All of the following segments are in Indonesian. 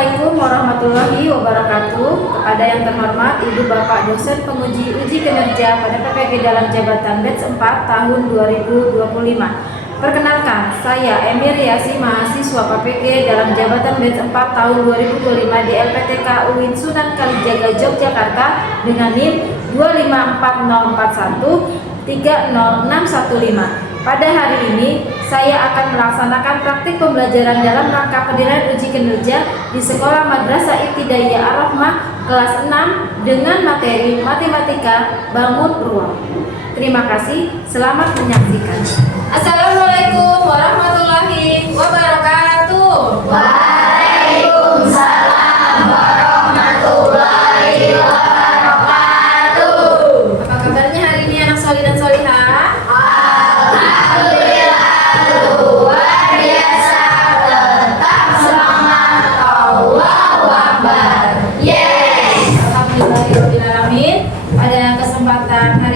Assalamualaikum warahmatullahi wabarakatuh. Kepada yang terhormat Ibu Bapak dosen penguji uji kinerja pada PPG dalam jabatan batch 4 tahun 2025. Perkenalkan, saya Emir Yasi, mahasiswa PPG dalam jabatan batch 4 tahun 2025 di LPTK UIN Sunan Kalijaga Yogyakarta dengan NIM 25404130615. Pada hari ini, saya akan melaksanakan praktik pembelajaran dalam rangka penilaian uji kinerja di Sekolah Madrasah Ibtidaiyah Ar-Rahmah kelas 6 dengan materi Matematika Bangun Ruang. Terima kasih, selamat menyaksikan. Assalamualaikum warahmatullahi wabarakatuh. Waalaikumsalam warahmatullahi wabarakatuh. Apa kabarnya hari ini anak solih dan solihah?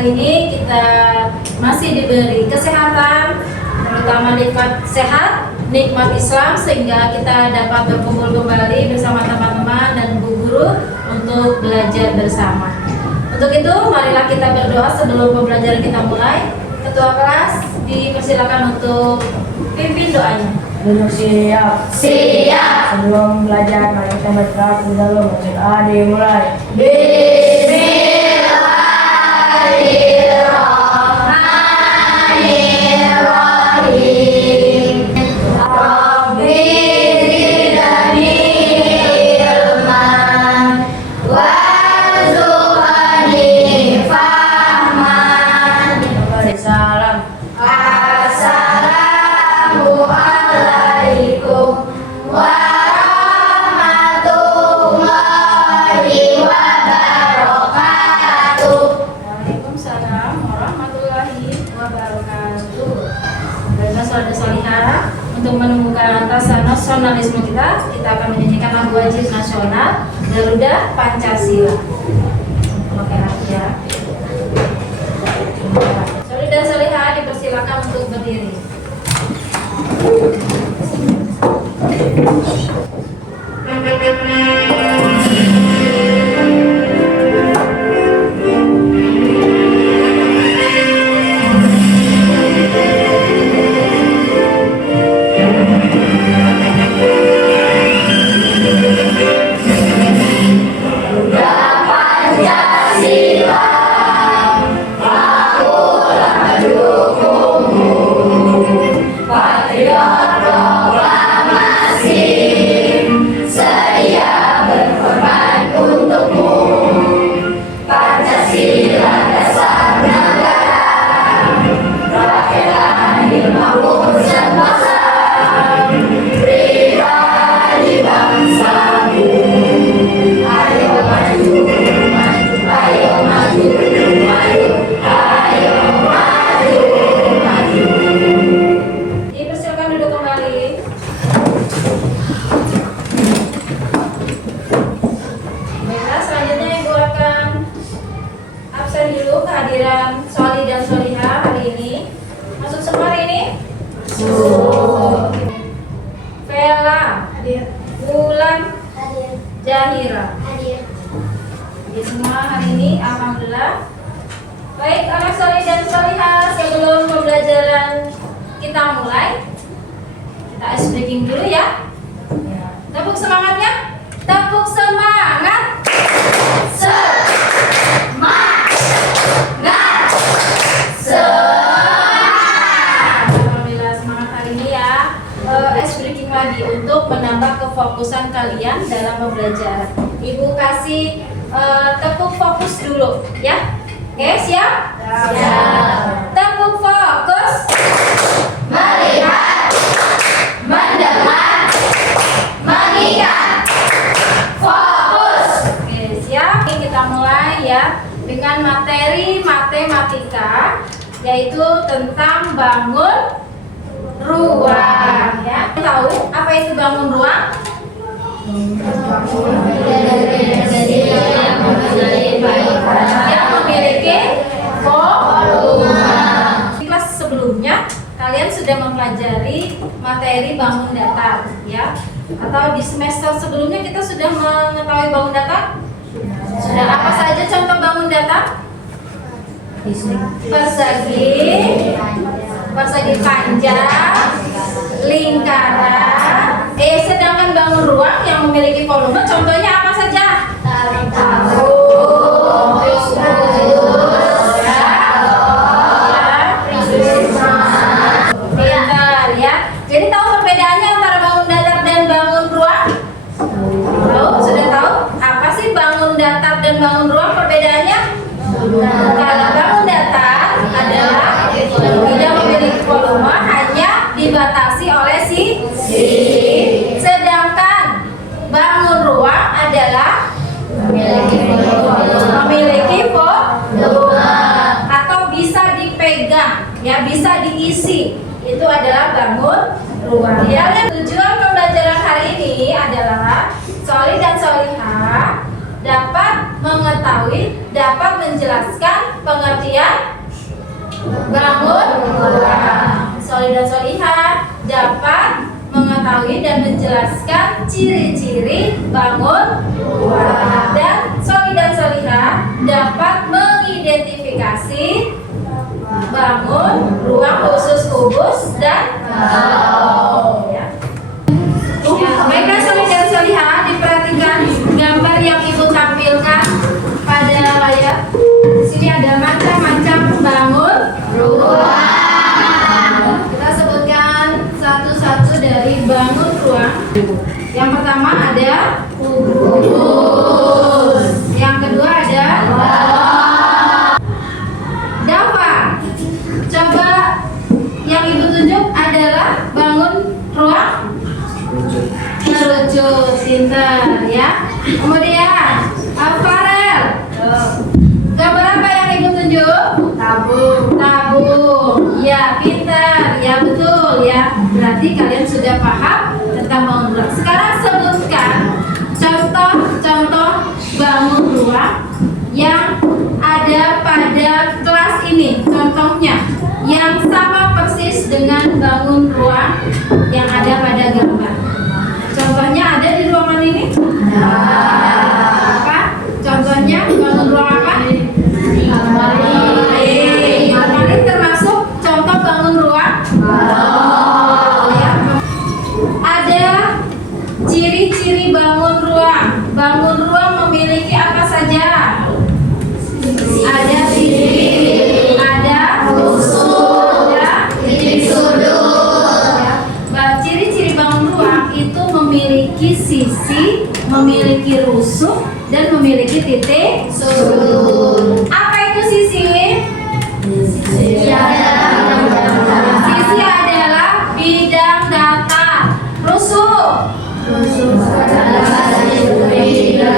Ini kita masih diberi kesehatan, terutama nikmat sehat, nikmat Islam, sehingga kita dapat berkumpul kembali bersama teman-teman dan bu guru untuk belajar bersama. Untuk itu, marilah kita berdoa sebelum pembelajaran kita mulai. Ketua kelas dipersilakan untuk pimpin doanya. Duduk siap. Siap. Sebelum belajar, mari kita berdoa dulu. Dimulai. Bismillahirrahmanirrahim. Rabbi zidni ilman warzuqni fahman. Salam. Assalamualaikum warahmatullahi wabarakatuh. Waalaikumsalam warahmatullahi wabarakatuh. Baiklah saudara-saudara, untuk menumbuhkan rasa nasionalisme kita akan menyanyikan lagu wajib nasional Garuda Pancasila. Oke ya. Saudara dan salihah dipersilakan untuk berdiri. Soli dan solihah hari ini. Masuk semua hari ini? Vela hadir. Bulan hadir. Jahira hadir. Jadi semua hari ini, alhamdulillah. Baik anak soli dan solihah, sebelum pembelajaran kita mulai, kita ice breaking dulu ya. Tepuk semangatnya. Tepuk semangat. Alhamdulillah, semangat hari ini ya. Ice breaking lagi untuk menambah kefokusan kalian dalam pembelajaran. Ibu kasih tepuk fokus dulu ya. Oke, siap? Siap. Tepuk fokus. Melihat, mendengar, mengingat. Fokus. Oke, siap. Ini kita mulai ya dengan materi matematika, yaitu tentang bangun ruang ya. Tahu apa itu bangun ruang? Yang memiliki volume. Di kelas sebelumnya kalian sudah mempelajari materi bangun datar ya. Atau di semester sebelumnya kita sudah mengetahui bangun datar? Sudah. Apa saja contoh bangun datar? Persegi panjang, lingkaran. Sedangkan bangun ruang yang memiliki volume contohnya apa saja? Pintar ya. Jadi tahu perbedaannya antara bangun datar dan bangun ruang? Tahu? Sudah tahu? Apa sih bangun datar dan bangun ruang perbedaannya? Kalau bangun datar adalah tidak memiliki volume, hanya dibatasi oleh sisi. Sedangkan bangun ruang adalah memiliki volume atau bisa dipegang, ya bisa diisi. Itu adalah bangun ruang. Ya, tujuan pembelajaran hari ini adalah Sholih dan Sholihah dapat mengetahui, dapat menjelaskan pengertian bangun ruang. Sholih dan Sholihah dapat mengetahui dan menjelaskan ciri-ciri bangun ruang. Dan Sholih dan Sholihah dapat mengidentifikasi bangun ruang khusus kubus dan galau. Ya. Baiklah Sholih dan Sholihah, diperhatikan gambar yang ibu tampilkan pada layar. Di sini ada macam-macam bangun ruang. Kita sebutkan satu-satu dari bangun ruang. Yang pertama ada kubus. Yang kedua ada Dava. Coba yang ibu tunjuk adalah bangun ruang merujuk, pintar ya. Kemudian Farel, gambar apa yang ibu tunjuk? Tabung. Ya, pintar. Ya, betul ya. Berarti kalian sudah paham tentang bangun ruang. Sekarang sebutkan contoh-contoh bangun ruang yang ada pada kelas ini. Contohnya yang sama persis dengan bangun ruang yang ada pada gambar. Contohnya ada di ruangan ini? Apa? Contohnya bangun ruang apa? Almari termasuk contoh bangun ruang? Ya. Ada ciri-ciri bangun ruang. Bangun ruang memiliki apa saja? Ada sisi, ada rusuk, ada titik sudut. Ciri-ciri bangun ruang itu memiliki sisi, memiliki rusuk, dan memiliki titik sudut. Apa itu sisi? Sisi adalah bidang datar.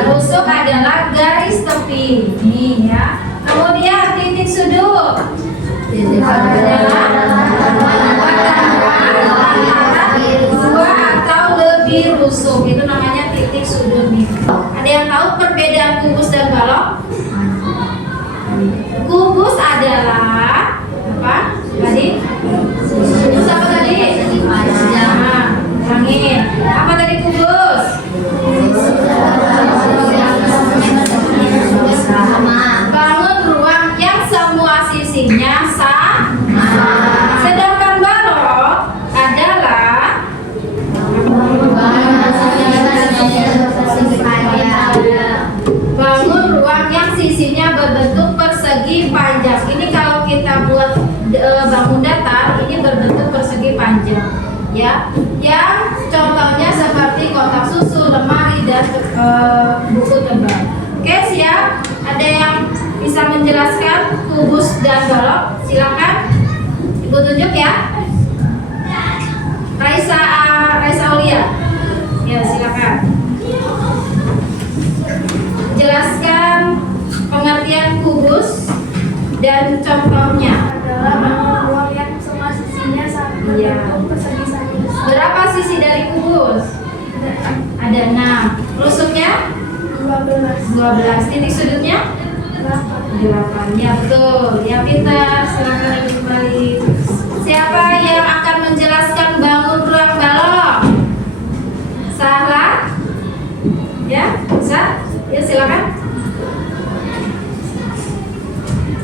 Rusuk adalah garis tepi. Ini ya. Kemudian titik sudut adalah dua atau lebih rusuk. Itu namanya titik sudut nih. Ada yang tahu perbedaan kubus dan balok? Kubus adalah apa? Tadi? Kubus apa tadi? Nah, ulangin. Apa tadi kubus? Bangun ruang yang semua sisinya sama. Sedangkan balok adalah bangun ruang yang sisinya berbentuk persegi panjang. Ini kalau kita buat bangun datar, ini berbentuk persegi panjang. Ya, yang contohnya seperti kotak susu, lemari, dan buku tebal. Oke, siap? Ada yang bisa menjelaskan kubus dan balok? Silakan, ibu tunjuk ya. Raisa Aulia, ya silakan. Jelaskan pengertian kubus dan contohnya. Adalah ruang yang semua sisinya sama berbentuk persegi saja. Berapa sisi dari kubus? Ada 6. Rusuknya? 12. Titik sudutnya? 8. Ya betul. Ya pintar. Silakan kembali. Siapa yang akan menjelaskan bangun ruang balok? 1, Sahla? Ya, bisa? Ya, silakan.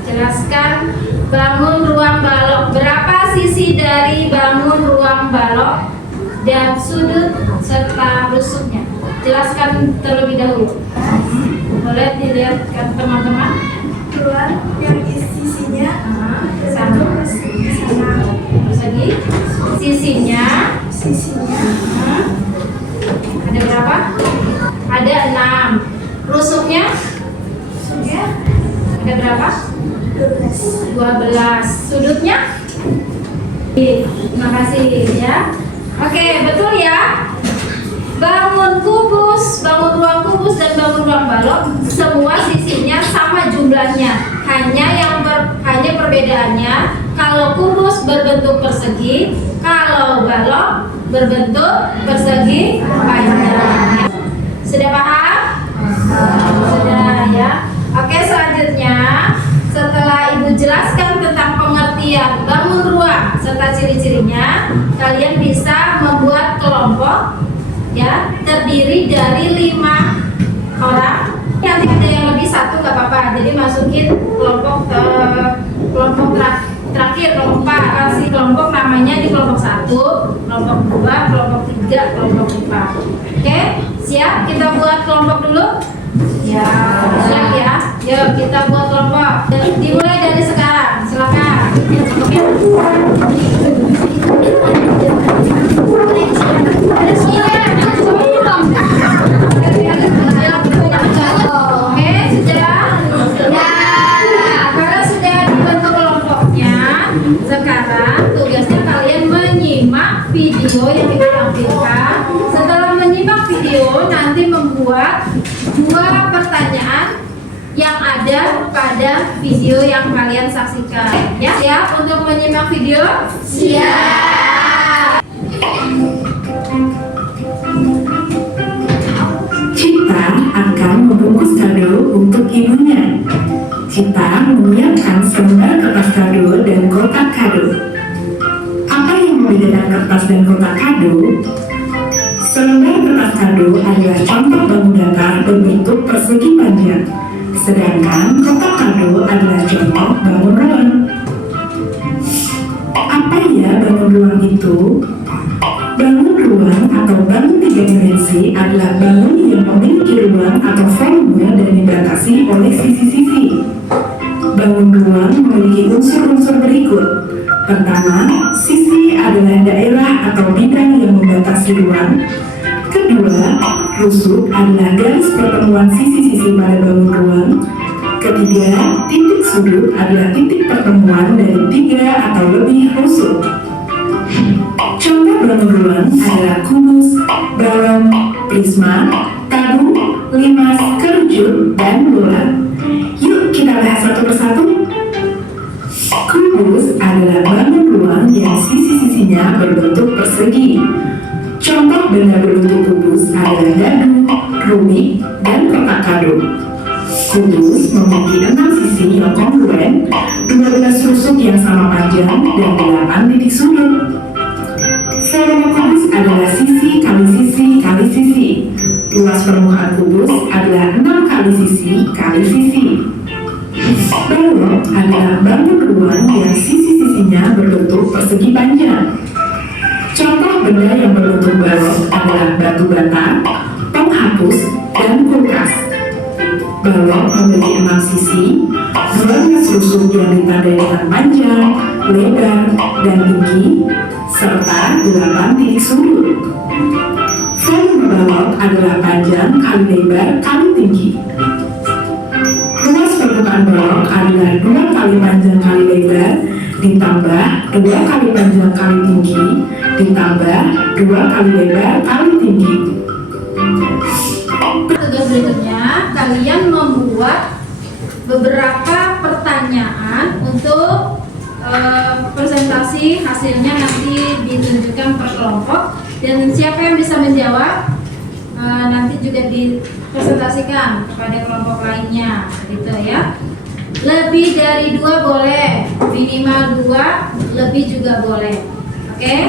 Jelaskan bangun ruang balok. Berapa sisi dari bangun ruang balok dan sudut serta rusuknya? Jelaskan terlebih dahulu. Boleh dilihatkan teman-teman. Keluar yang sisinya Sama. Terus lagi sisinya. Ada berapa? Ada 6. Rusuknya? Ada berapa? 12. Sudutnya? Terima kasih ya. Oke, betul ya. Bangun ruang kubus dan bangun ruang balok semua sisinya sama jumlahnya. Hanya perbedaannya kalau kubus berbentuk persegi, kalau balok berbentuk persegi panjang. Sudah paham? Sudah ya. Oke, selanjutnya setelah Ibu jelaskan tentang pengertian bangun ruang serta ciri-cirinya, kalian bisa membuat kelompok ya, terdiri dari 5 orang. Nanti ada yang lebih, 1 nggak apa-apa. Jadi masukin kelompok terakhir, kelompok 4. Kasih kelompok namanya di kelompok 1, kelompok 2, kelompok 3, kelompok 4. Oke, siap? Kita buat kelompok dulu. Ya, siap ya. Yuk kita buat kelompok. Dimulai dari sekarang. Silakan. Oke, sudah. Kalau sudah dibentuk kelompoknya, sekarang tugasnya kalian menyimak video yang kita tampilkan. Setelah menyimak video, nanti membuat 2 pertanyaan yang ada pada video yang kalian saksikan. Ya, siap untuk menyimak video? Siap. Cita akan membungkus kado untuk ibunya. Cita menyiapkan selembar kertas kado dan kotak kado. Apa yang membedakan kertas dan kotak kado? Selembar kertas kado adalah contoh bangun datar berbentuk persegi panjang, sedangkan kotak kado adalah contoh bangun ruang. Apa ya bangun ruang itu? Bangun ruang atau bangun 3 dimensi adalah bangun yang memiliki ruang atau volume dan dibatasi oleh sisi-sisi. Bangun ruang memiliki unsur-unsur berikut. Pertama, sisi adalah daerah atau bidang yang membatasi ruang. Kedua, rusuk adalah garis pertemuan sisi-sisi pada bangun ruang. Ketiga, titik sudut adalah titik pertemuan dari 3 atau lebih rusuk. Contoh bangun ruang adalah kubus, balon, prisma, tabung, limas, kerucut, dan bola. Yuk kita bahas satu persatu. Kubus adalah bangun ruang yang sisi-sisinya berbentuk persegi. Contoh benda berbentuk kubus adalah dadu, rumik, dan kotak kado. Kubus memiliki 6 sisi yang kongruen, 12 rusuk yang sama panjang, dan 8 titik sudut. Volume kubus adalah sisi kali sisi kali sisi. Luas permukaan kubus adalah 6 kali sisi kali sisi. Balok adalah bangun ruang yang sisi-sisinya berbentuk persegi panjang. Contoh benda yang berbentuk balok adalah batu bata, penghapus, dan kulkas. Balok memiliki 6 sisi, 12 rusuk yang ditandai dengan panjang, lebar, dan tinggi, serta 8 titik sudut. Volume balok adalah panjang kali lebar kali tinggi. Luas permukaan balok adalah 2 kali panjang kali lebar ditambah 2 kali panjang kali tinggi ditambah 2 kali lebar kali tinggi. Tugas berikutnya, kalian membuat beberapa pertanyaan untuk presentasi hasilnya nanti ditunjukkan per kelompok, dan siapa yang bisa menjawab nanti juga dipresentasikan kepada kelompok lainnya, gitu ya. Lebih dari 2 boleh, minimal 2, lebih juga boleh. Oke,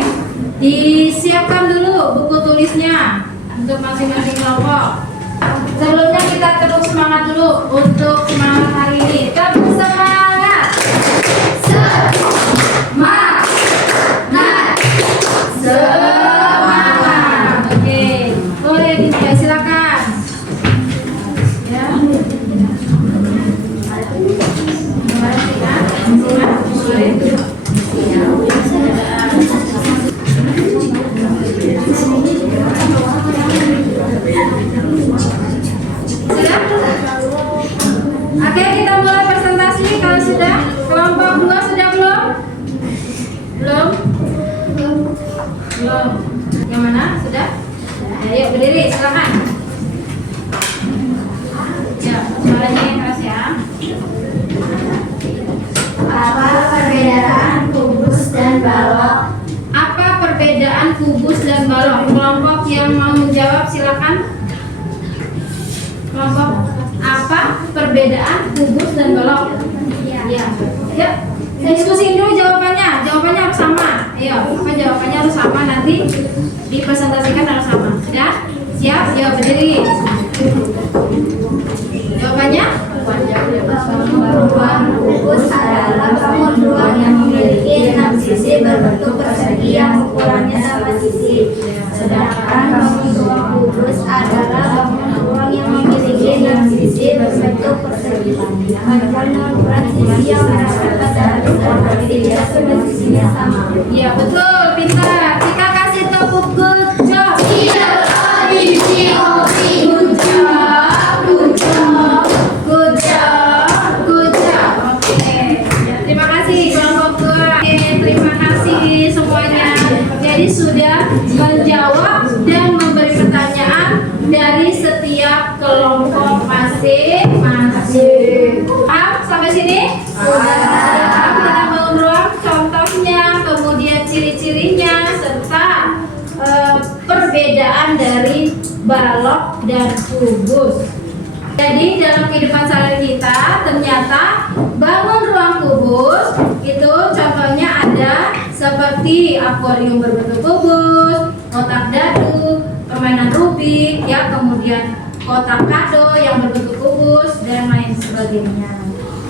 disiapkan dulu buku tulisnya. untuk masing-masing kelompok. Sebelumnya kita terus semangat dulu untuk semangat hari ini. Terus semangat. Semangat. Semangat. Oke, boleh dimulai, silakan. Ya. Oke, kita mulai presentasi. Kalau sudah, kelompok 2 sudah belum? Belum? Belum. Yang mana? Sudah? Ayo berdiri, silakan. Ya, suaranya keras ya. Apa perbedaan kubus dan balok? Apa perbedaan kubus dan balok? Kelompok yang mau menjawab silakan. Kelompok apa perbedaan kubus dan balok? Ya. Ya. Diskusi dulu jawabannya. Jawabannya harus sama. Ayo, apa jawabannya harus sama, nanti dipresentasikan harus sama. Ya? Siap? Ya, berdiri. Jawabannya? Bangun kubus adalah bangun ruang yang memiliki 6 sisi berbentuk persegi yang ukurannya sama sisi. Sedangkan bangun ruang kubus adalah bangun ruang yang memiliki 6 sisi berbentuk persegi dengan ukuran sisi yang rata-rata dari seperti tidak semua sisinya sama. Ya, betul. Pintar. Kita kasih tepuk good job. Good job. Oke. Terima kasih kelompok 2. Oke, terima kasih semuanya. Jadi sudah menjawab dan memberi pertanyaan dari setiap kelompok masing-masing. Paham sampai sini? Sudah. Kita bangun ruang, contohnya, kemudian ciri-cirinya, serta perbedaan dari balok dan kubus. Jadi dalam kehidupan sehari kita ternyata bangun ruang kubus itu contohnya ada seperti akuarium berbentuk kubus, kotak dadu, permainan rubik, ya, kemudian kotak kado yang berbentuk kubus dan lain sebagainya.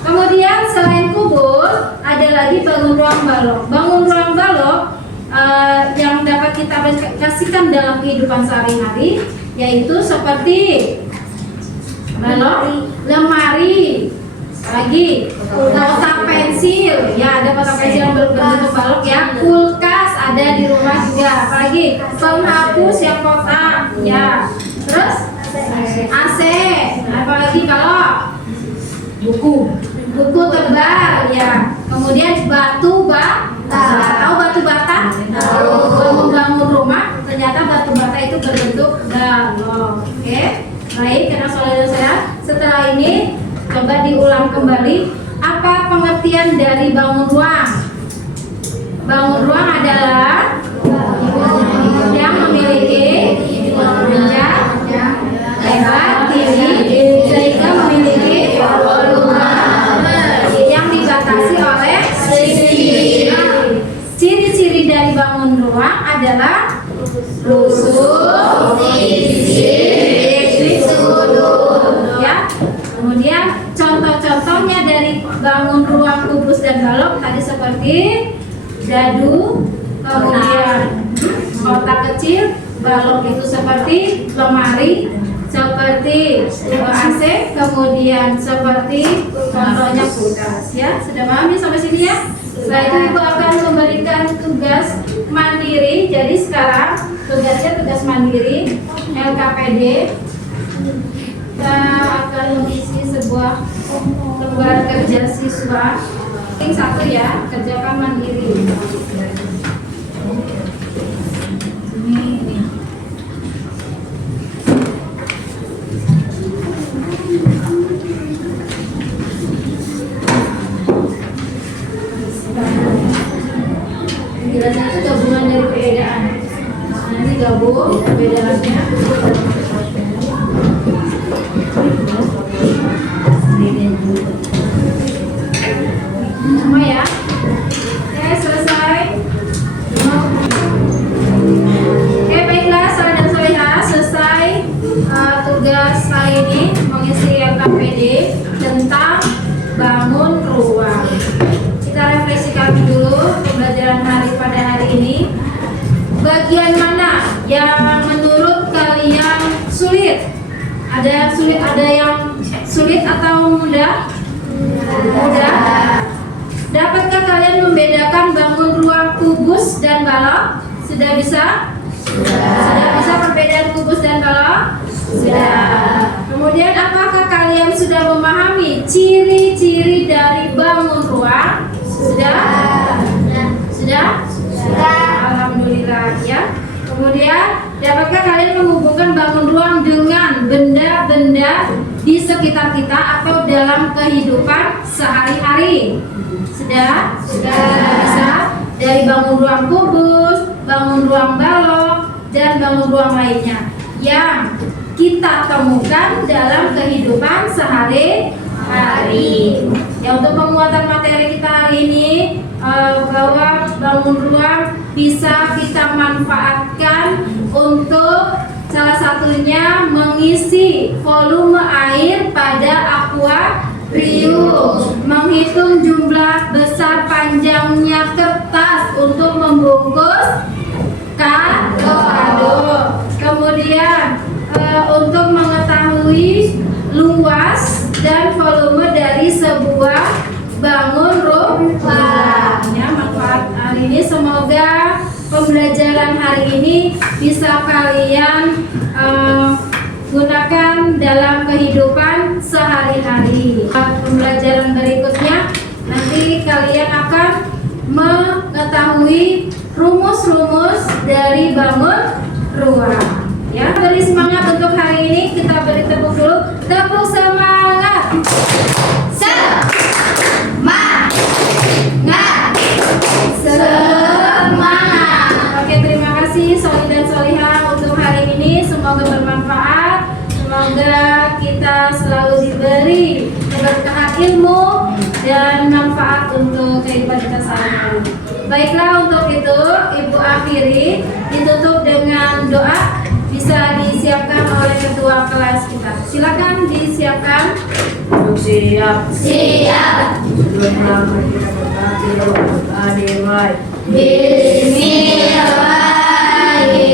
Kemudian selain kubus ada lagi bangun ruang balok. Bangun ruang balok yang dapat kita aplikasikan dalam kehidupan sehari-hari yaitu seperti balok, lemari, lagi kotak pensil, ya, ada kotak pensil yang berbentuk balok, ya, kulkas ada di rumah juga, apalagi penghapus yang kotak, ya, terus AC, apalagi kalau buku tebal, ya, kemudian batu bata, tahu batu bata? Membangun rumah ternyata batu bata itu berbentuk balok. Oke, baik, karena saudara-saudara, setelah ini coba diulang kembali apa pengertian dari bangun ruang. Bangun ruang adalah yang memiliki panjang, lebar, tinggi, sehingga memiliki volume yang dibatasi oleh sisi. Ciri-ciri dari bangun ruang adalah lusuh, sisi, sudut, ya. Kemudian contoh-contohnya dari bangun ruang kubus dan balok tadi seperti dadu, kemudian kotak kecil, balok itu seperti lemari, seperti AC, kemudian seperti contohnya kulkas, ya. Sudah paham ya sampai sini ya? Setelah itu Ibu akan memberikan tugas mandiri. Jadi sekarang tugasnya tugas mandiri LKPD. Kita akan mengisi sebuah lembar kerja siswa. Yang satu ya, kerjakan mandiri. Ini. Penjelasan itu gabungan dari perbedaan. Nah, ini gabung perbedaannya. Semua ya. Oke, selesai. bagian mana yang menurut kalian sulit? Ada yang sulit atau mudah? Mudah. Dapatkah kalian membedakan bangun ruang kubus dan balok? Sudah bisa? Sudah bisa perbedaan kubus dan balok? Sudah. Kemudian apakah kalian sudah memahami ciri-ciri dari bangun ruang? Sudah? Sudah? Alhamdulillah ya. Kemudian dapatkah kalian menghubungkan bangun ruang dengan benda-benda di sekitar kita atau dalam kehidupan sehari-hari? Sudah? Sudah bisa. Dari bangun ruang kubus, bangun ruang balok, dan bangun ruang lainnya yang kita temukan dalam kehidupan sehari-hari. Ya, untuk penguatan materi kita hari ini, bahwa bangun ruang bisa kita manfaatkan untuk salah satunya mengisi volume air pada akuarium, menghitung jumlah besar panjangnya kertas untuk membungkus kado. Kemudian untuk mengetahui luas dan volume dari sebuah bangun rumah. Ya, manfaat hari ini semoga pembelajaran hari ini bisa kalian gunakan dalam kehidupan sehari-hari. Pembelajaran berikutnya nanti kalian akan mengetahui rumus-rumus dari bangun ruang. Ya, beri semangat untuk hari ini. Kita beri tepuk dulu. Tepuk semangat. Semangat. Oke, terima kasih Soli dan Soliha untuk hari ini. Semoga bermanfaat. Semoga kita selalu diberi keberkahan ilmu dan manfaat untuk kehidupan kita sehari-hari. Baiklah, untuk itu Ibu akhiri, ditutup dengan doa. Bisa disiapkan oleh ketua kelas kita. Silakan disiapkan. Siap. Sebelum kita berkati, berdoa. Bismillahirrahmanirrahim.